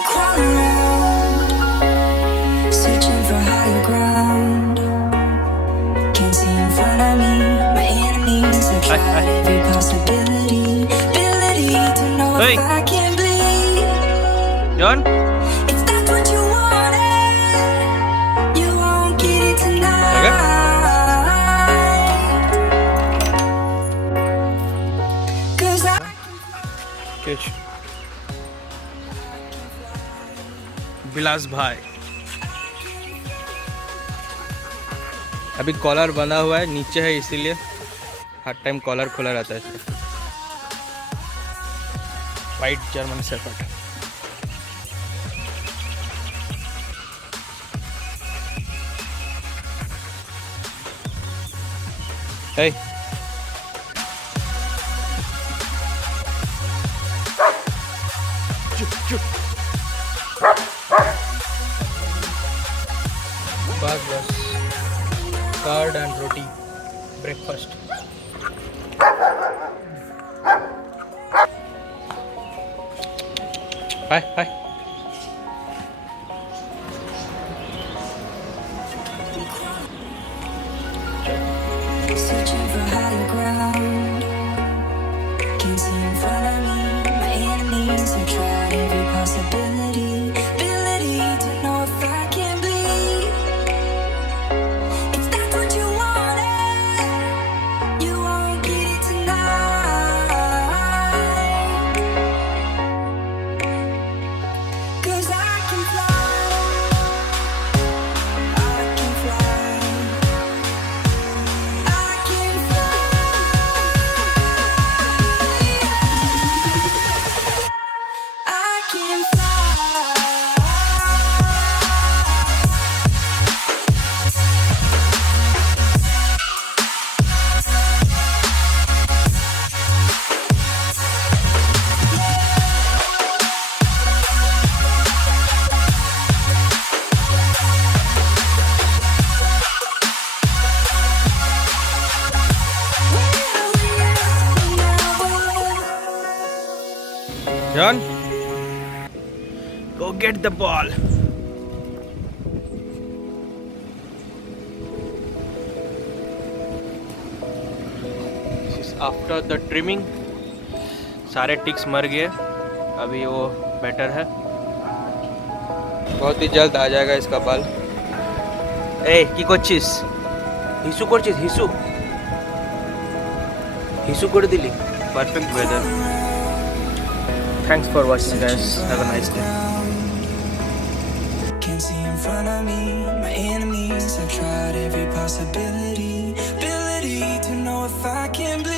crawling around, searching for higher ground. Can't see in front of me, my enemies. I tried every possibility, ability to know if I can bleed. John? If that's what you wanted, you won't get it tonight. Cause I कुछ बिलास भाई अभी collar बंधा हुआ है, नीचे है इसीलिए हर time collar खुला रहता है इसका। White German shepherd. Hey. Bus, curd and roti, breakfast. Hi. searching for higher ground. Can't see in front of me, my enemies. I tried every possibility, ability to know if I can bleed. If that's what you wanted, you won't get it tonight. Cause I can fly, I can fly. John, go get the ball. This is after the trimming. सारे ticks मर गए, अभी वो better है। बहुत ही जल्द आ जाएगा इसका बाल। ए की कोचिस हिसू कोचिस हिसू कर दिली। Perfect weather. Thanks for watching, guys. Have a nice day. Can't see in front of me, my enemies. I've tried every possibility, ability to know if I can bleed.